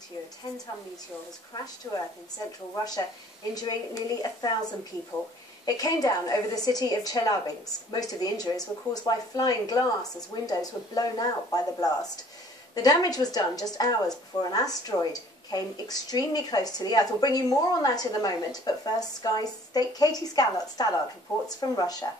Meteor, a 10-ton meteor, has crashed to Earth in central Russia, injuring nearly 1,000 people. It came down over the city of Chelyabinsk. Most of the injuries were caused by flying glass as windows were blown out by the blast. The damage was done just hours before an asteroid came extremely close to the Earth. We'll bring you more on that in a moment, but first, Sky's Katie Stallard reports from Russia.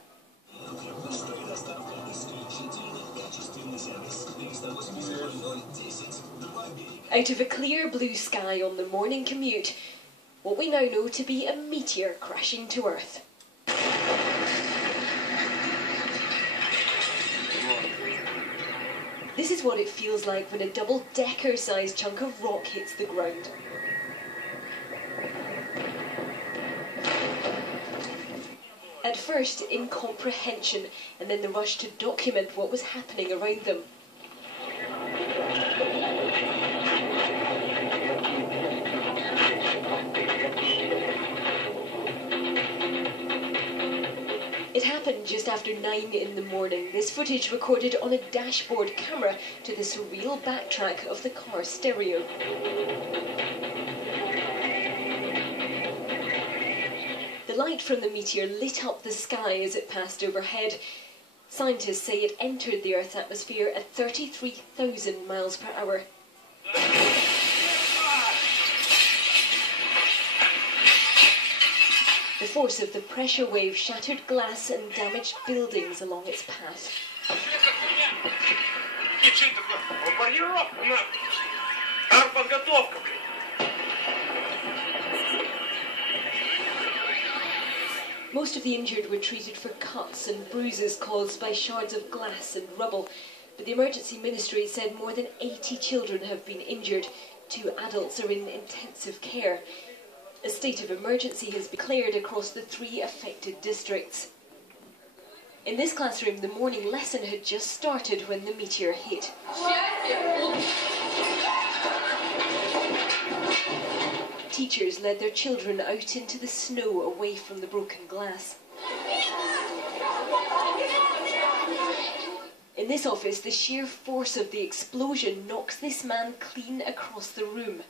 Out of a clear blue sky on the morning commute, what we now know to be a meteor crashing to Earth. This is what it feels like when a double-decker-sized chunk of rock hits the ground. At first, incomprehension, and then the rush to document what was happening around them. It happened just after 9 in the morning. This footage recorded on a dashboard camera to the surreal backtrack of the car stereo. The light from the meteor lit up the sky as it passed overhead. Scientists say it entered the Earth's atmosphere at 33,000 miles per hour. The force of the pressure wave shattered glass and damaged buildings along its path. Most of the injured were treated for cuts and bruises caused by shards of glass and rubble, but the emergency ministry said more than 80 children have been injured. 2 adults are in intensive care. A state of emergency has been declared across the 3 affected districts. In this classroom, the morning lesson had just started when the meteor hit. Teachers led their children out into the snow away from the broken glass. In this office, the sheer force of the explosion knocks this man clean across the room.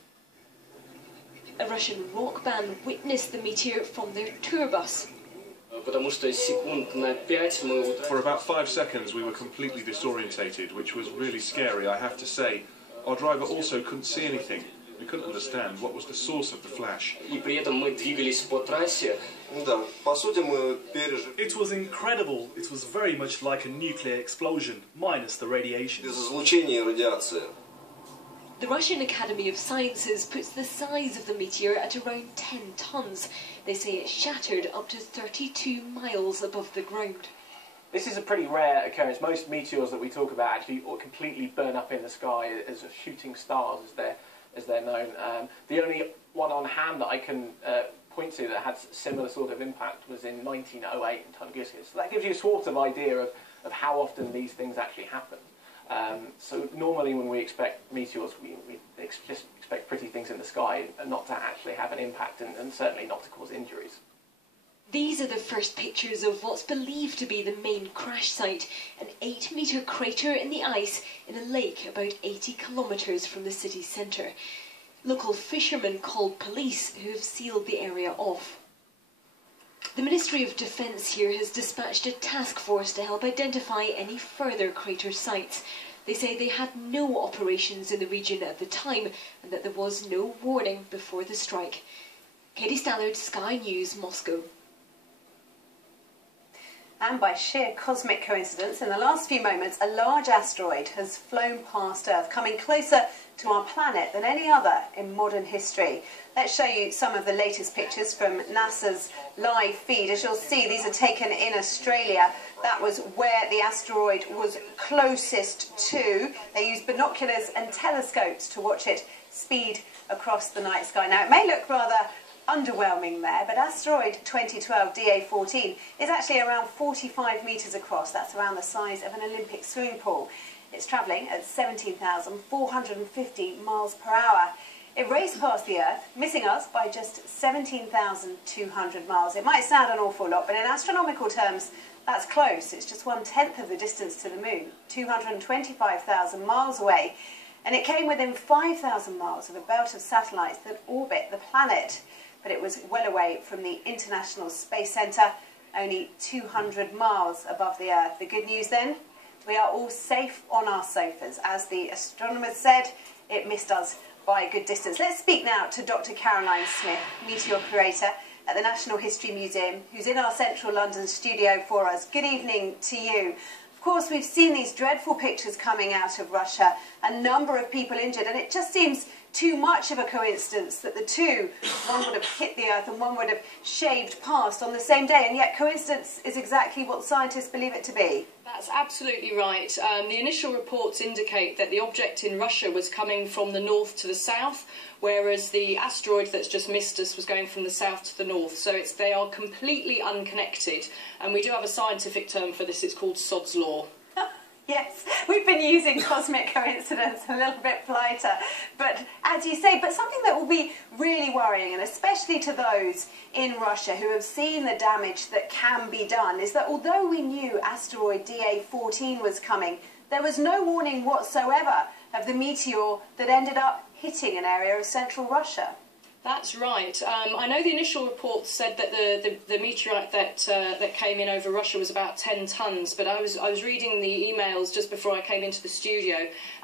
A Russian rock band witnessed the meteor from their tour bus. For about 5 seconds we were completely disorientated, which was really scary, I have to say. Our driver also couldn't see anything. We couldn't understand what was the source of the flash. It was incredible. It was very much like a nuclear explosion, minus the radiation. The Russian Academy of Sciences puts the size of the meteor at around 10 tons. They say it shattered up to 32 miles above the ground. This is a pretty rare occurrence. Most meteors that we talk about actually completely burn up in the sky as shooting stars, as they're known. The only one on hand that I can point to that had similar sort of impact was in 1908 in Tunguska. So that gives you a sort of idea of how often these things actually happen. So normally when we expect meteors, we just expect pretty things in the sky and not to actually have an impact and certainly not to cause injuries. These are the first pictures of what's believed to be the main crash site, an 8-metre crater in the ice in a lake about 80 kilometres from the city centre. Local fishermen called police, who have sealed the area off. The Ministry of Defence here has dispatched a task force to help identify any further crater sites. They say they had no operations in the region at the time and that there was no warning before the strike. Katie Stallard, Sky News, Moscow. And by sheer cosmic coincidence, in the last few moments, a large asteroid has flown past Earth, coming closer to our planet than any other in modern history. Let's show you some of the latest pictures from NASA's live feed. As you'll see, these are taken in Australia. That was where the asteroid was closest to. They used binoculars and telescopes to watch it speed across the night sky. Now, it may look rather underwhelming there, but asteroid 2012 DA14 is actually around 45 metres across. That's around the size of an Olympic swimming pool. It's travelling at 17,450 miles per hour. It raced past the Earth, missing us by just 17,200 miles. It might sound an awful lot, but in astronomical terms, that's close. It's just 1/10 of the distance to the Moon, 225,000 miles away. and it came within 5,000 miles of a belt of satellites that orbit the planet. But it was well away from the International Space Centre, only 200 miles above the Earth. The good news then, we are all safe on our sofas. As the astronomers said, it missed us by a good distance. Let's speak now to Dr. Caroline Smith, Meteor curator at the National History Museum, who's in our central London studio for us. Good evening to you. Of course, we've seen these dreadful pictures coming out of Russia, a number of people injured, and it just seems too much of a coincidence that the two, one would have hit the Earth and one would have shaved past on the same day, and yet coincidence is exactly what scientists believe it to be. That's absolutely right. The initial reports indicate that the object in Russia was coming from the north to the south, whereas the asteroid that's just missed us was going from the south to the north. So they are completely unconnected, and we do have a scientific term for this. It's called Sod's Law. Yes, we've been using cosmic coincidence a little bit politer, but as you say, but something that will be really worrying, and especially to those in Russia who have seen the damage that can be done, is that although we knew asteroid DA14 was coming, there was no warning whatsoever of the meteor that ended up hitting an area of central Russia. That's right. I know the initial report said that the meteorite that came in over Russia was about 10 tonnes, but I was reading the emails just before I came into the studio,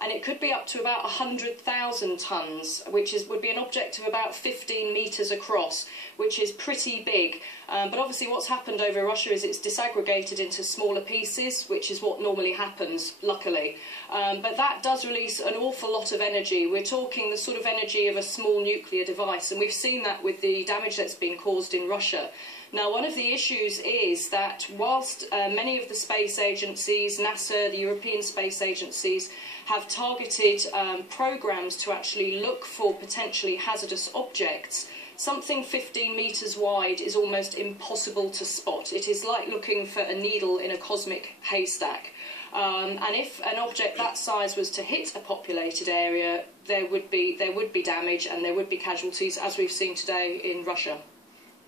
and it could be up to about 100,000 tonnes, which would be an object of about 15 metres across, which is pretty big. But obviously what's happened over Russia is it's disaggregated into smaller pieces, which is what normally happens, luckily. But that does release an awful lot of energy. We're talking the sort of energy of a small nuclear device, and we've seen that with the damage that's been caused in Russia. Now, one of the issues is that whilst many of the space agencies, NASA, the European space agencies, have targeted programmes to actually look for potentially hazardous objects, something 15 metres wide is almost impossible to spot. It is like looking for a needle in a cosmic haystack. And if an object that size was to hit a populated area, there would be damage and there would be casualties, as we've seen today in Russia.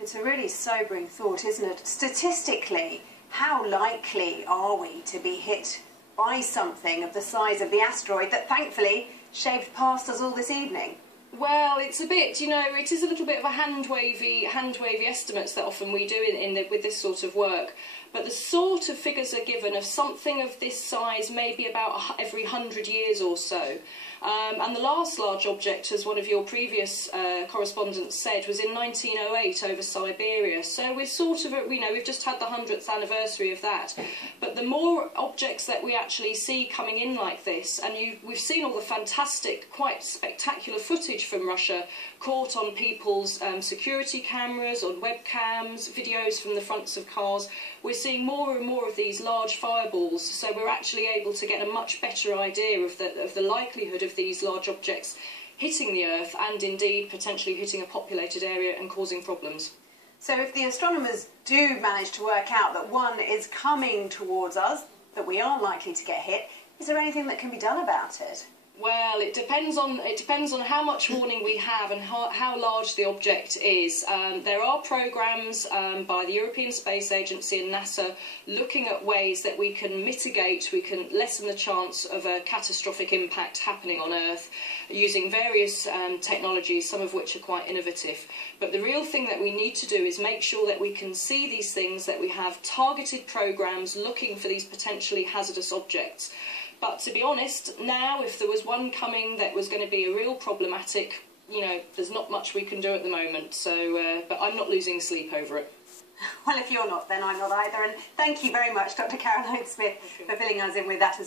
It's a really sobering thought, isn't it? Statistically, how likely are we to be hit by something of the size of the asteroid that thankfully shaved past us all this evening? Well, it's a bit, it is a little bit of a hand-wavy estimates that often we do with this sort of work. But the sort of figures are given of something of this size maybe about every 100 years or so. And the last large object, as one of your previous correspondents said, was in 1908 over Siberia. So we're sort of, we've just had the 100th anniversary of that. But the more objects that we actually see coming in like this, and we've seen all the fantastic, quite spectacular footage from Russia caught on people's security cameras, on webcams, videos from the fronts of cars. We're seeing more and more of these large fireballs, so we're actually able to get a much better idea of the likelihood of these large objects hitting the Earth and indeed potentially hitting a populated area and causing problems. So if the astronomers do manage to work out that one is coming towards us, that we are likely to get hit, is there anything that can be done about it? Well, it depends on how much warning we have and how large the object is. There are programmes by the European Space Agency and NASA looking at ways that we can mitigate, we can lessen the chance of a catastrophic impact happening on Earth using various technologies, some of which are quite innovative. But the real thing that we need to do is make sure that we can see these things, that we have targeted programmes looking for these potentially hazardous objects. But to be honest, now if there was one coming that was going to be a real problematic, there's not much we can do at the moment. So, but I'm not losing sleep over it. Well, if you're not, then I'm not either. And thank you very much, Dr. Caroline Smith, for filling us in with that as well.